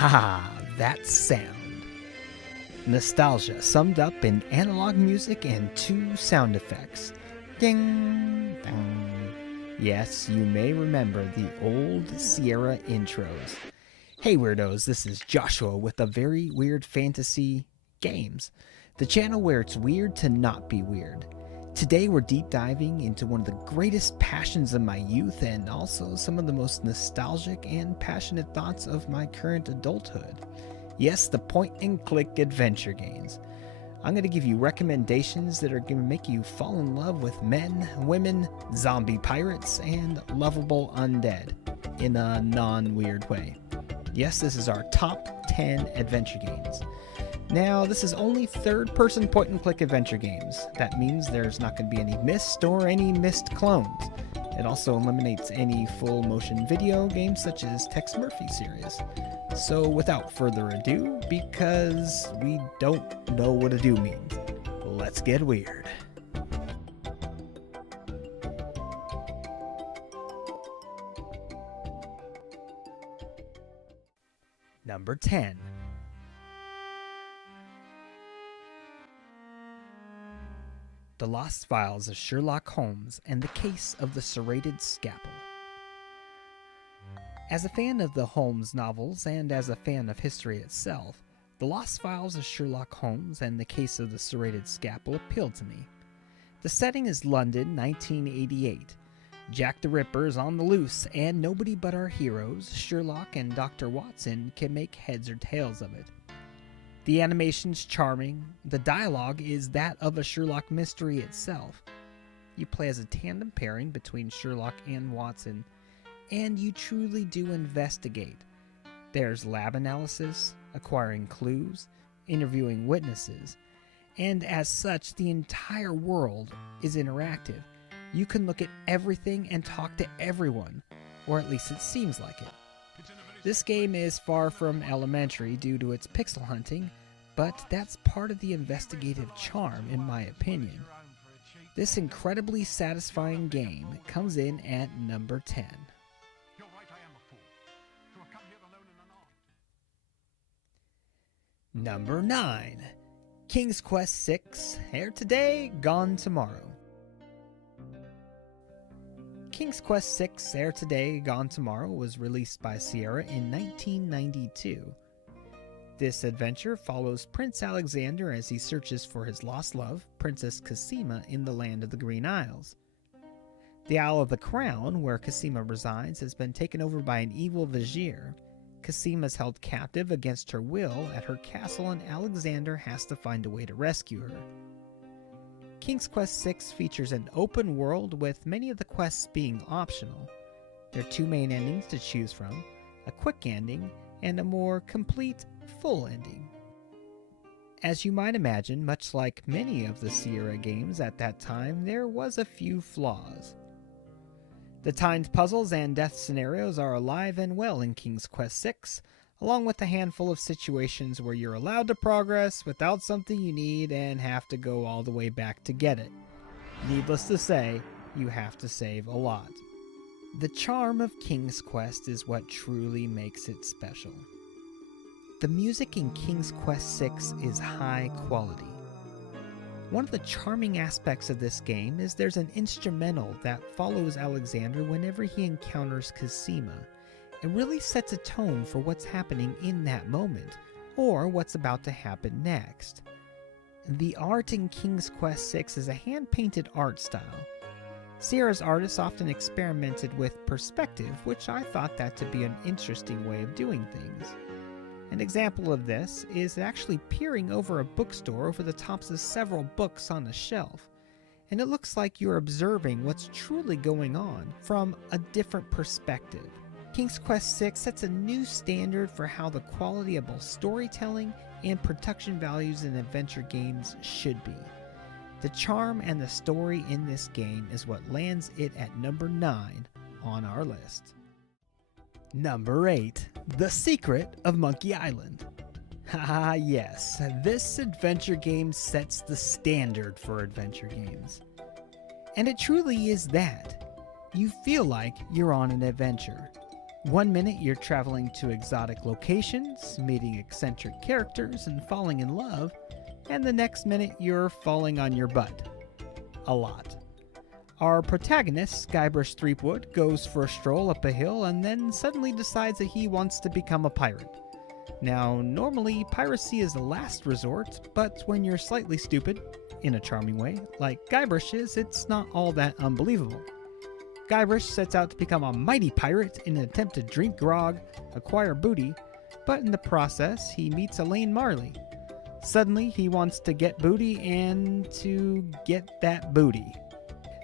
Ah, that sound. Nostalgia summed up in analog music and 2 sound effects. Ding, dong. Yes, you may remember the old Sierra intros. Hey weirdos, this is Joshua with a very weird fantasy games, the channel where it's weird to not be weird. Today we're deep diving into one of the greatest passions of my youth and also some of the most nostalgic and passionate thoughts of my current adulthood. Yes, the point and click adventure games. I'm going to give you recommendations that are going to make you fall in love with men, women, zombie pirates, and lovable undead in a non-weird way. Yes, this is our top 10 adventure games. Now, this is only third-person point-and-click adventure games. That means there's not going to be any missed or any missed clones. It also eliminates any full-motion video games such as Tex Murphy series. So, without further ado, because we don't know what ado means, let's get weird. Number 10. The Lost Files of Sherlock Holmes and the Case of the Serrated Scalpel. As a fan of the Holmes novels and as a fan of history itself, The Lost Files of Sherlock Holmes and the Case of the Serrated Scalpel appealed to me. The setting is London, 1988. Jack the Ripper is on the loose, and nobody but our heroes, Sherlock and Dr. Watson, can make heads or tails of it. The animation's charming. The dialogue is that of a Sherlock mystery itself. You play as a tandem pairing between Sherlock and Watson, and you truly do investigate. There's lab analysis, acquiring clues, interviewing witnesses, and as such, the entire world is interactive. You can look at everything and talk to everyone, or at least it seems like it. This game is far from elementary due to its pixel hunting, but that's part of the investigative charm in my opinion. This incredibly satisfying game comes in at number 10. Number 9. King's Quest VI, here today, gone tomorrow. King's Quest VI, Here Today, Gone Tomorrow was released by Sierra in 1992. This adventure follows Prince Alexander as he searches for his lost love, Princess Cosima, in the land of the Green Isles. The Isle of the Crown, where Cosima resides, has been taken over by an evil vizier. Cosima is held captive against her will at her castle, and Alexander has to find a way to rescue her. King's Quest VI features an open world with many of the quests being optional. There are 2 main endings to choose from, a quick ending and a more complete, full ending. As you might imagine, much like many of the Sierra games at that time, there was a few flaws. The timed puzzles and death scenarios are alive and well in King's Quest VI, along with a handful of situations where you're allowed to progress without something you need and have to go all the way back to get it. Needless to say, you have to save a lot. The charm of King's Quest is what truly makes it special. The music in King's Quest VI is high quality. One of the charming aspects of this game is there's an instrumental that follows Alexander whenever he encounters Cosima. It really sets a tone for what's happening in that moment, or what's about to happen next. The art in King's Quest VI is a hand-painted art style. Sierra's artists often experimented with perspective, which I thought that to be an interesting way of doing things. An example of this is actually peering over a bookstore over the tops of several books on a shelf, and it looks like you're observing what's truly going on from a different perspective. King's Quest VI sets a new standard for how the quality of both storytelling and production values in adventure games should be. The charm and the story in this game is what lands it at number 9 on our list. Number 8. The Secret of Monkey Island. Ah yes, this adventure game sets the standard for adventure games. And it truly is that. You feel like you're on an adventure. One minute you're traveling to exotic locations, meeting eccentric characters, and falling in love, and the next minute you're falling on your butt. A lot. Our protagonist, Guybrush Threepwood, goes for a stroll up a hill and then suddenly decides that he wants to become a pirate. Now, normally piracy is the last resort, but when you're slightly stupid, in a charming way, like Guybrush is, it's not all that unbelievable. Guybrush sets out to become a mighty pirate in an attempt to drink grog, acquire booty, but in the process, he meets Elaine Marley. Suddenly, he wants to get booty and to get that booty.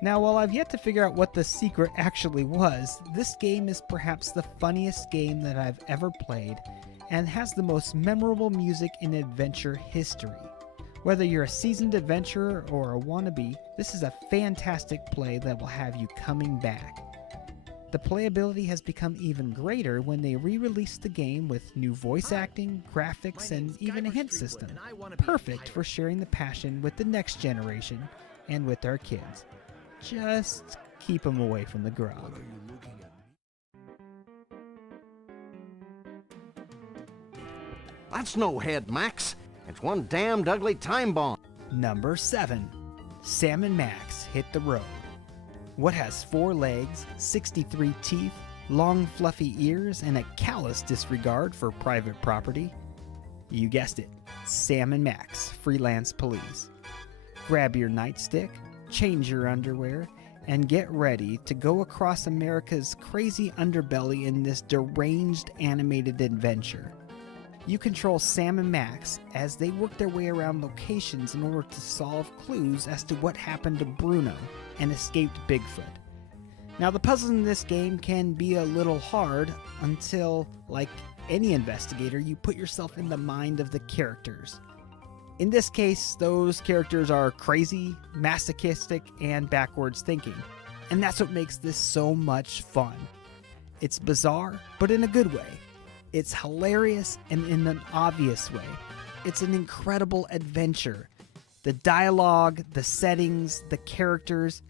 Now, while I've yet to figure out what the secret actually was, this game is perhaps the funniest game that I've ever played and has the most memorable music in adventure history. Whether you're a seasoned adventurer or a wannabe, this is a fantastic play that will have you coming back. The playability has become even greater when they re-released the game with new voice acting, graphics, and even a hint system. Perfect for sharing the passion with the next generation and with our kids. Just keep them away from the grog. That's no head, Max. It's one damned ugly time bomb. Number 7. Sam and Max hit the road. What has 4 legs, 63 teeth, long fluffy ears, and a callous disregard for private property? You guessed it, Sam and Max, freelance police. Grab your nightstick, change your underwear, and get ready to go across America's crazy underbelly in this deranged animated adventure. You control Sam and Max as they work their way around locations in order to solve clues as to what happened to Bruno and escaped Bigfoot. Now, the puzzles in this game can be a little hard until, like any investigator, you put yourself in the mind of the characters. In this case, those characters are crazy, masochistic, and backwards thinking. And that's what makes this so much fun. It's bizarre, but in a good way. It's hilarious and in an obvious way. It's an incredible adventure. The dialogue, the settings, the characters,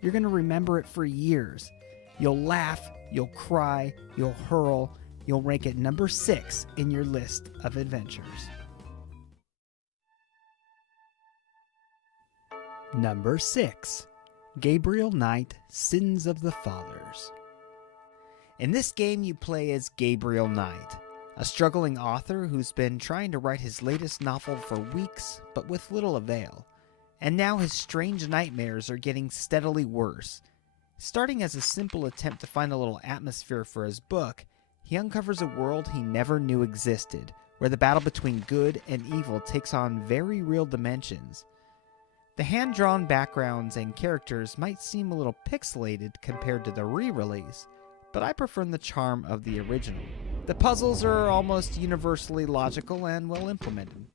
you're going to remember it for years. You'll laugh, you'll cry, you'll hurl, you'll rank it number 6 in your list of adventures. Number 6. Gabriel Knight, Sins of the Fathers. In this game, you play as Gabriel Knight, a struggling author who's been trying to write his latest novel for weeks, but with little avail. And now his strange nightmares are getting steadily worse. Starting as a simple attempt to find a little atmosphere for his book, he uncovers a world he never knew existed, where the battle between good and evil takes on very real dimensions. The hand-drawn backgrounds and characters might seem a little pixelated compared to the re-release, but I prefer the charm of the original. The puzzles are almost universally logical and well implemented.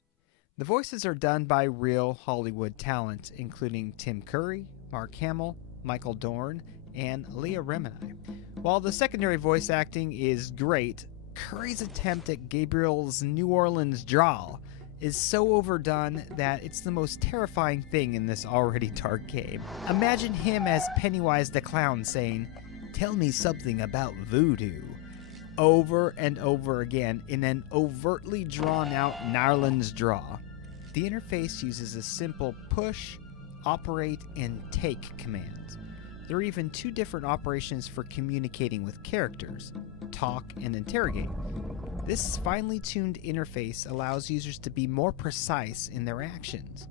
The voices are done by real Hollywood talent, including Tim Curry, Mark Hamill, Michael Dorn, and Leah Remini. While the secondary voice acting is great, Curry's attempt at Gabriel's New Orleans drawl is so overdone that it's the most terrifying thing in this already dark game. Imagine him as Pennywise the Clown saying, "Tell me something about voodoo," over and over again in an overtly drawn-out Narlands draw. The interface uses a simple push, operate, and take commands. There are even 2 different operations for communicating with characters, talk and interrogate. This finely tuned interface allows users to be more precise in their actions.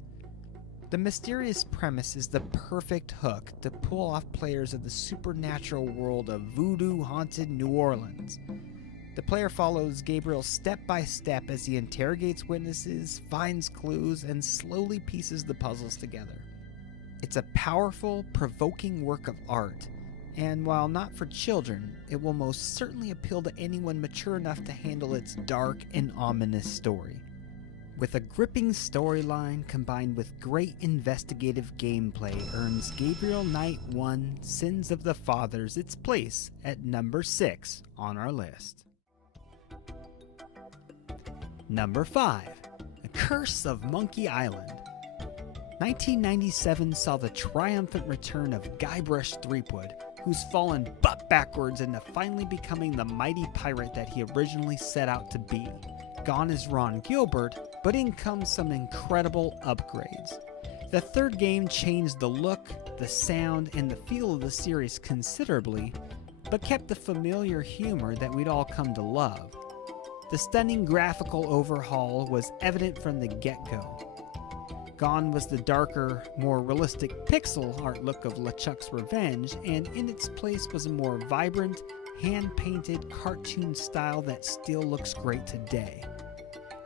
The mysterious premise is the perfect hook to pull off players of the supernatural world of voodoo-haunted New Orleans. The player follows Gabriel step by step as he interrogates witnesses, finds clues, and slowly pieces the puzzles together. It's a powerful, provoking work of art, and while not for children, it will most certainly appeal to anyone mature enough to handle its dark and ominous story. With a gripping storyline combined with great investigative gameplay earns Gabriel Knight 1 Sins of the Fathers its place at number 6 on our list. Number 5. The Curse of Monkey Island. 1997 saw the triumphant return of Guybrush Threepwood who's fallen butt backwards into finally becoming the mighty pirate that he originally set out to be. Gone is Ron Gilbert, but in comes some incredible upgrades. The third game changed the look, the sound, and the feel of the series considerably, but kept the familiar humor that we'd all come to love. The stunning graphical overhaul was evident from the get-go. Gone was the darker, more realistic pixel art look of LeChuck's Revenge, and in its place was a more vibrant, hand-painted cartoon style that still looks great today.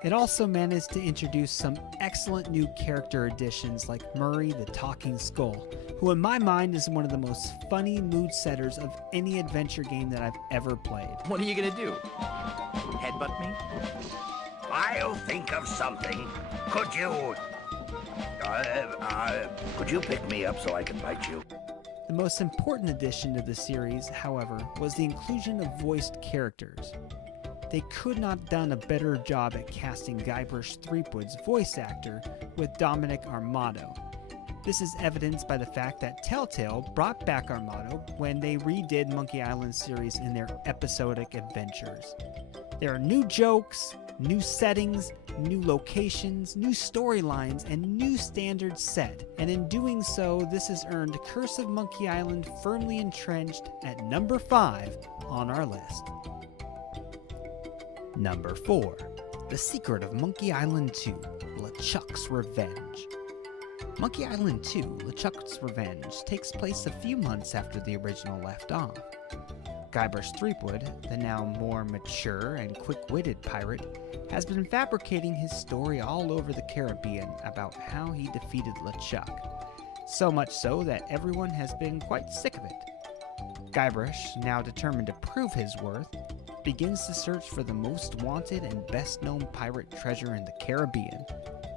It also managed to introduce some excellent new character additions like Murray the Talking Skull, who in my mind is one of the most funny mood setters of any adventure game that I've ever played. What are you gonna do? Headbutt me? I'll think of something. Could you pick me up so I can bite you? The most important addition to the series, however, was the inclusion of voiced characters. They could not have done a better job at casting Guybrush Threepwood's voice actor with Dominic Armato. This is evidenced by the fact that Telltale brought back Armato when they redid Monkey Island series in their episodic adventures. There are new jokes, new settings, new locations, new storylines, and new standards set, and in doing so, this has earned Curse of Monkey Island firmly entrenched at number 5 on our list. Number 4. The Secret of Monkey Island 2, LeChuck's Revenge. Monkey Island 2, LeChuck's Revenge takes place a few months after the original left off. Guybrush Threepwood, the now more mature and quick-witted pirate, has been fabricating his story all over the Caribbean about how he defeated LeChuck, so much so that everyone has been quite sick of it. Guybrush, now determined to prove his worth, begins to search for the most wanted and best-known pirate treasure in the Caribbean,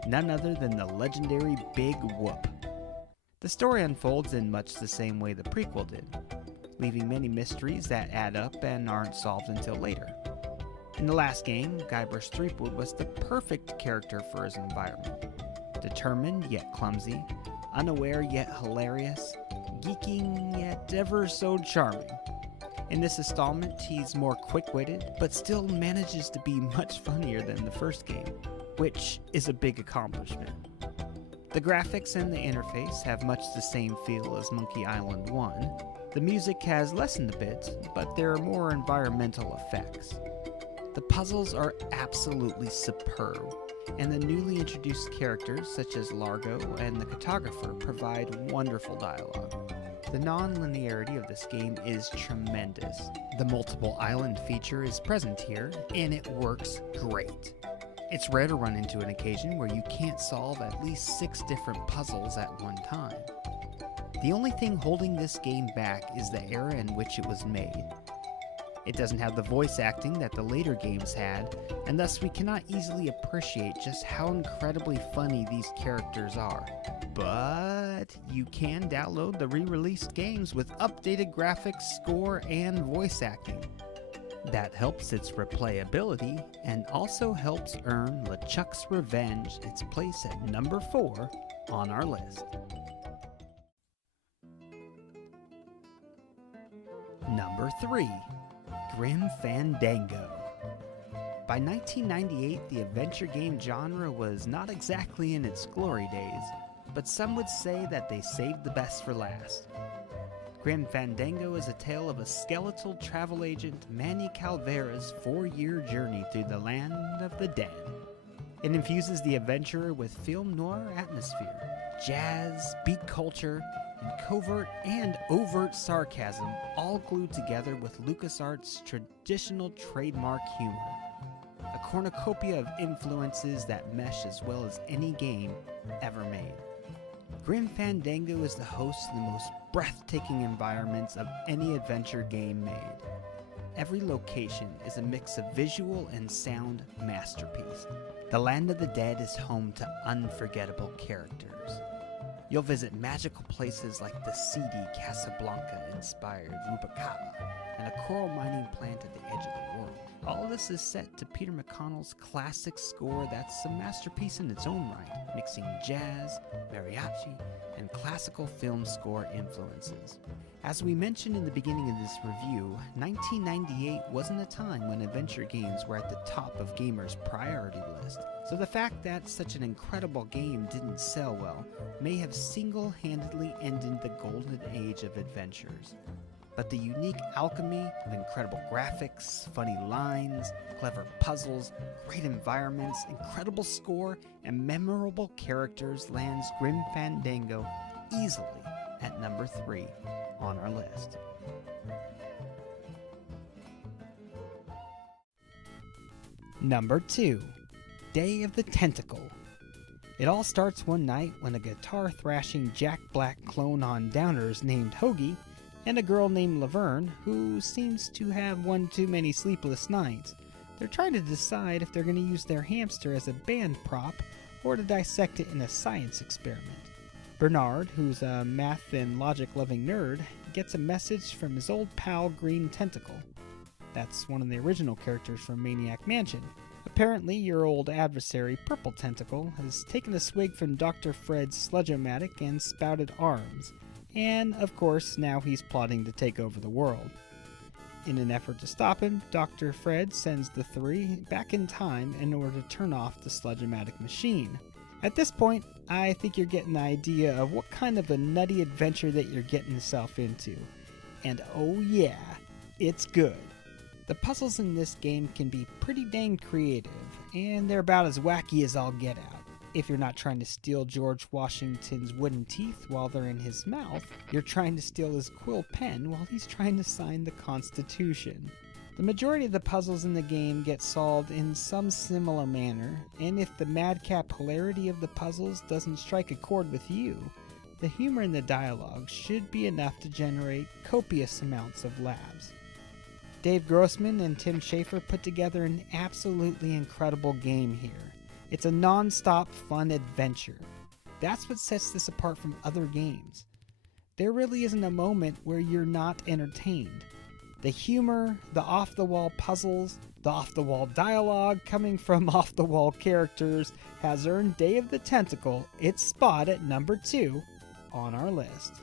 none other than the legendary Big Whoop. The story unfolds in much the same way the prequel did, leaving many mysteries that add up and aren't solved until later. In the last game, Guybrush Threepwood was the perfect character for his environment. Determined yet clumsy, unaware yet hilarious, geeking yet ever so charming. In this installment, he's more quick-witted, but still manages to be much funnier than the first game, which is a big accomplishment. The graphics and the interface have much the same feel as Monkey Island 1. The music has lessened a bit, but there are more environmental effects. The puzzles are absolutely superb, and the newly introduced characters such as Largo and the cartographer provide wonderful dialogue. The non-linearity of this game is tremendous. The multiple island feature is present here, and it works great. It's rare to run into an occasion where you can't solve at least 6 different puzzles at one time. The only thing holding this game back is the era in which it was made. It doesn't have the voice acting that the later games had, and thus we cannot easily appreciate just how incredibly funny these characters are. But you can download the re-released games with updated graphics, score, and voice acting. That helps its replayability and also helps earn LeChuck's Revenge its place at number 4 on our list. Number 3. Grim Fandango. By 1998, the adventure game genre was not exactly in its glory days, but some would say that they saved the best for last. Grim Fandango is a tale of a skeletal travel agent, Manny Calvera's 4-year journey through the land of the dead. It infuses the adventurer with film noir atmosphere, jazz, beat culture, and covert and overt sarcasm, all glued together with LucasArts' traditional trademark humor. A cornucopia of influences that mesh as well as any game ever made. Grim Fandango is the host of the most breathtaking environments of any adventure game made. Every location is a mix of visual and sound masterpiece. The Land of the Dead is home to unforgettable characters. You'll visit magical places like the seedy Casablanca-inspired Rubacava, and a coral mining plant at the edge of the world. All this is set to Peter McConnell's classic score that's a masterpiece in its own right, mixing jazz, mariachi, and classical film score influences. As we mentioned in the beginning of this review, 1998 wasn't a time when adventure games were at the top of gamers' priority list, so the fact that such an incredible game didn't sell well may have single-handedly ended the golden age of adventures. But the unique alchemy of incredible graphics, funny lines, clever puzzles, great environments, incredible score, and memorable characters lands Grim Fandango easily at number 3 on our list. Number 2, Day of the Tentacle. It all starts one night when a guitar-thrashing Jack Black clone on Downers named Hoagie and a girl named Laverne, who seems to have one too many sleepless nights. They're trying to decide if they're going to use their hamster as a band prop or to dissect it in a science experiment. Bernard, who's a math and logic-loving nerd, gets a message from his old pal Green Tentacle. That's one of the original characters from Maniac Mansion. Apparently, your old adversary, Purple Tentacle, has taken a swig from Dr. Fred's Sludge-O-Matic and spouted arms. And, of course, now he's plotting to take over the world. In an effort to stop him, Dr. Fred sends the three back in time in order to turn off the Sludge-O-Matic machine. At this point, I think you're getting the idea of what kind of a nutty adventure that you're getting yourself into. And oh yeah, it's good. The puzzles in this game can be pretty dang creative, and they're about as wacky as all get out. If you're not trying to steal George Washington's wooden teeth while they're in his mouth, you're trying to steal his quill pen while he's trying to sign the Constitution. The majority of the puzzles in the game get solved in some similar manner, and if the madcap hilarity of the puzzles doesn't strike a chord with you, the humor in the dialogue should be enough to generate copious amounts of laughs. Dave Grossman and Tim Schafer put together an absolutely incredible game here. It's a non-stop fun adventure. That's what sets this apart from other games. There really isn't a moment where you're not entertained. The humor, the off-the-wall puzzles, the off-the-wall dialogue coming from off-the-wall characters has earned Day of the Tentacle its spot at number 2 on our list.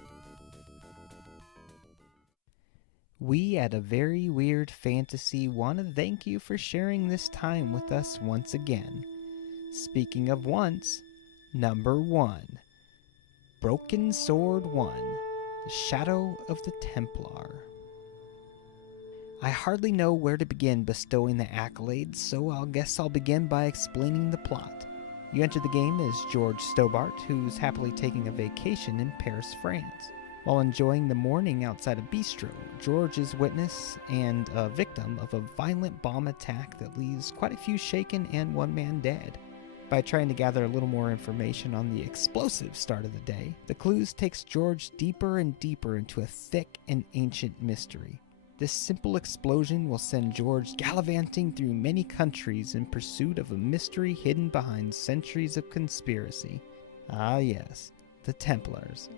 We at A Very Weird Fantasy want to thank you for sharing this time with us once again. Speaking of once, number 1, Broken Sword 1, The Shadow of the Templar. I hardly know where to begin bestowing the accolades, so I'll begin by explaining the plot. You enter the game as George Stobart, who's happily taking a vacation in Paris, France. While enjoying the morning outside a bistro, George is witness and a victim of a violent bomb attack that leaves quite a few shaken and one man dead. By trying to gather a little more information on the explosive start of the day, the clues takes George deeper and deeper into a thick and ancient mystery. This simple explosion will send George gallivanting through many countries in pursuit of a mystery hidden behind centuries of conspiracy. Ah yes, the Templars.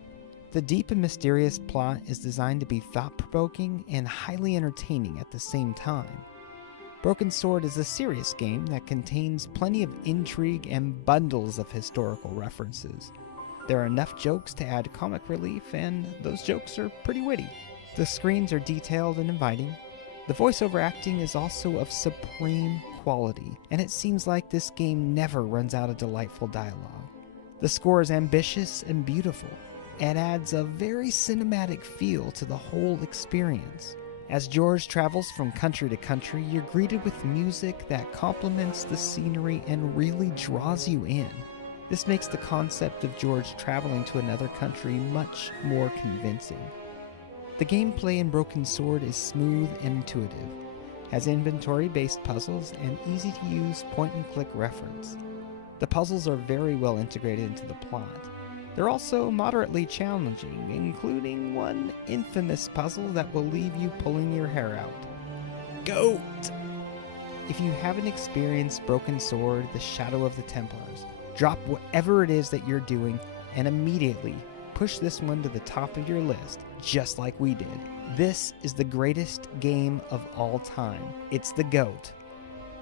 The deep and mysterious plot is designed to be thought-provoking and highly entertaining at the same time. Broken Sword is a serious game that contains plenty of intrigue and bundles of historical references. There are enough jokes to add comic relief, and those jokes are pretty witty. The screens are detailed and inviting. The voiceover acting is also of supreme quality, and it seems like this game never runs out of delightful dialogue. The score is ambitious and beautiful, and adds a very cinematic feel to the whole experience. As George travels from country to country, you're greeted with music that complements the scenery and really draws you in. This makes the concept of George traveling to another country much more convincing. The gameplay in Broken Sword is smooth and intuitive, has inventory-based puzzles and easy-to-use point-and-click reference. The puzzles are very well integrated into the plot. They're also moderately challenging, including one infamous puzzle that will leave you pulling your hair out. GOAT! If you haven't experienced Broken Sword, The Shadow of the Templars, drop whatever it is that you're doing and immediately push this one to the top of your list, just like we did. This is the greatest game of all time. It's the GOAT.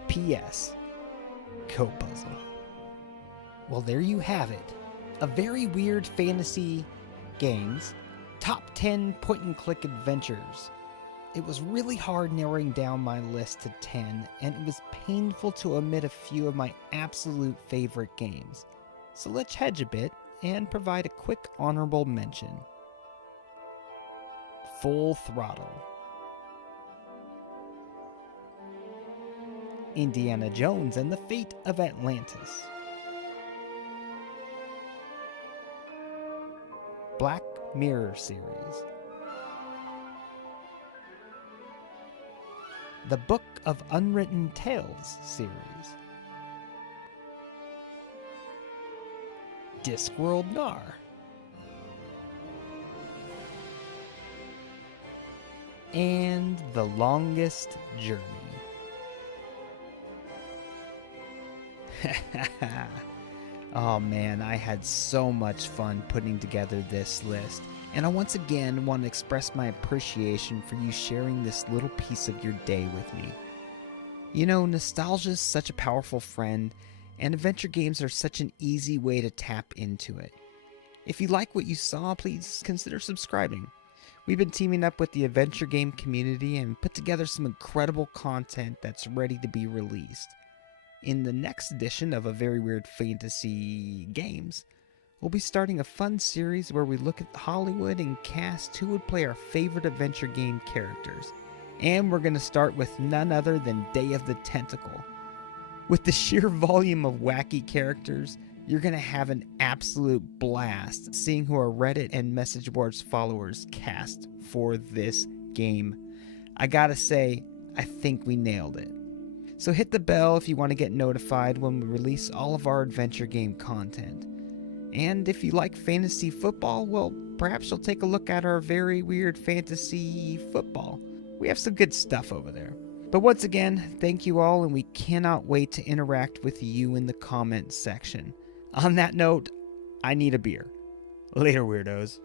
P.S. Code Puzzle. Well, there you have it. A very weird fantasy games, top 10 point-and-click adventures. It was really hard narrowing down my list to 10, and it was painful to omit a few of my absolute favorite games. So let's hedge a bit and provide a quick honorable mention. Full Throttle. Indiana Jones and the Fate of Atlantis. Black Mirror series. The Book of Unwritten Tales series. Discworld Noir. And The Longest Journey. Oh man, I had so much fun putting together this list, and I once again want to express my appreciation for you sharing this little piece of your day with me. You know, nostalgia is such a powerful friend, and adventure games are such an easy way to tap into it. If you like what you saw, please consider subscribing. We've been teaming up with the adventure game community and put together some incredible content that's ready to be released. In the next edition of A Very Weird Fantasy Games, we'll be starting a fun series where we look at Hollywood and cast who would play our favorite adventure game characters. And we're going to start with none other than Day of the Tentacle. With the sheer volume of wacky characters, you're going to have an absolute blast seeing who our Reddit and message boards followers cast for this game. I gotta say, I think we nailed it. So hit the bell if you want to get notified when we release all of our adventure game content. And if you like fantasy football, well, perhaps you'll take a look at our Very Weird Fantasy Football. We have some good stuff over there. But once again, thank you all, and we cannot wait to interact with you in the comments section. On that note, I need a beer. Later, weirdos.